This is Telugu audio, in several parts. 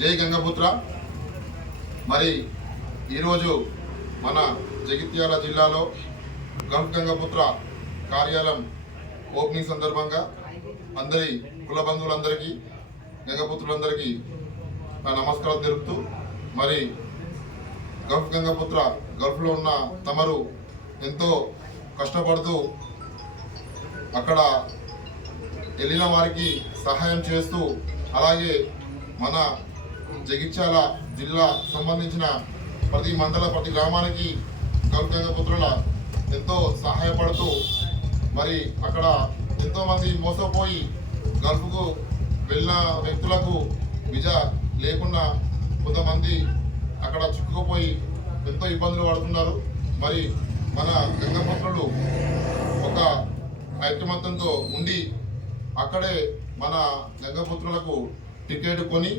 జై గంగపుత్ర. మరి ఈరోజు మన జగిత్యాల జిల్లాలో గల్ఫ్ గంగపుత్ర కార్యాలయం ఓపెనింగ్ సందర్భంగా అందరి కుల బంధువులందరికీ గంగపుత్రులందరికీ నా నమస్కారం తెలుపుతూ, మరి గల్ఫ్ గంగపుత్ర గల్ఫ్లో ఉన్న తమరు ఎంతో కష్టపడుతూ అక్కడ వెళ్ళిన వారికి సహాయం చేస్తూ, అలాగే మన జగిత్యాల జిల్లా సంబంధించిన ప్రతి మండల ప్రతి గ్రామానికి గల్ఫ్ గంగపుత్రుల ఎంతో సహాయపడుతూ, మరి అక్కడ ఎంతోమంది మోసపోయి గల్ఫ్కు వెళ్ళిన వ్యక్తులకు వీజా లేకుండా కొంతమంది అక్కడ చిక్కుకుపోయి ఎంతో ఇబ్బందులు పడుతున్నారు. మరి మన గంగపుత్రులు ఒక ఐకమత్యంతో ఉండి అక్కడే మన గంగపుత్రులకు టికెట్ కొని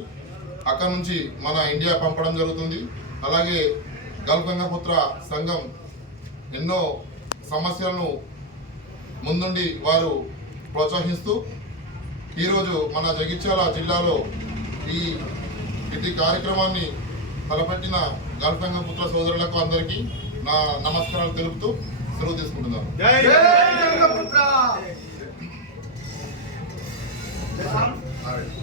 అక్కడ నుంచి మన ఇండియా పంపడం జరుగుతుంది. అలాగే గల్ఫ్ గంగపుత్ర సంఘం ఎన్నో సమస్యలను ముందుండి వారు ప్రోత్సహిస్తూ ఈరోజు మన జగిత్యాల జిల్లాలో ఇటు కార్యక్రమాన్ని తలపెట్టిన గల్ఫ్ గంగపుత్ర సోదరులకు అందరికీ నా నమస్కారాలు తెలుపుతూ సెలవు తీసుకుంటున్నాను.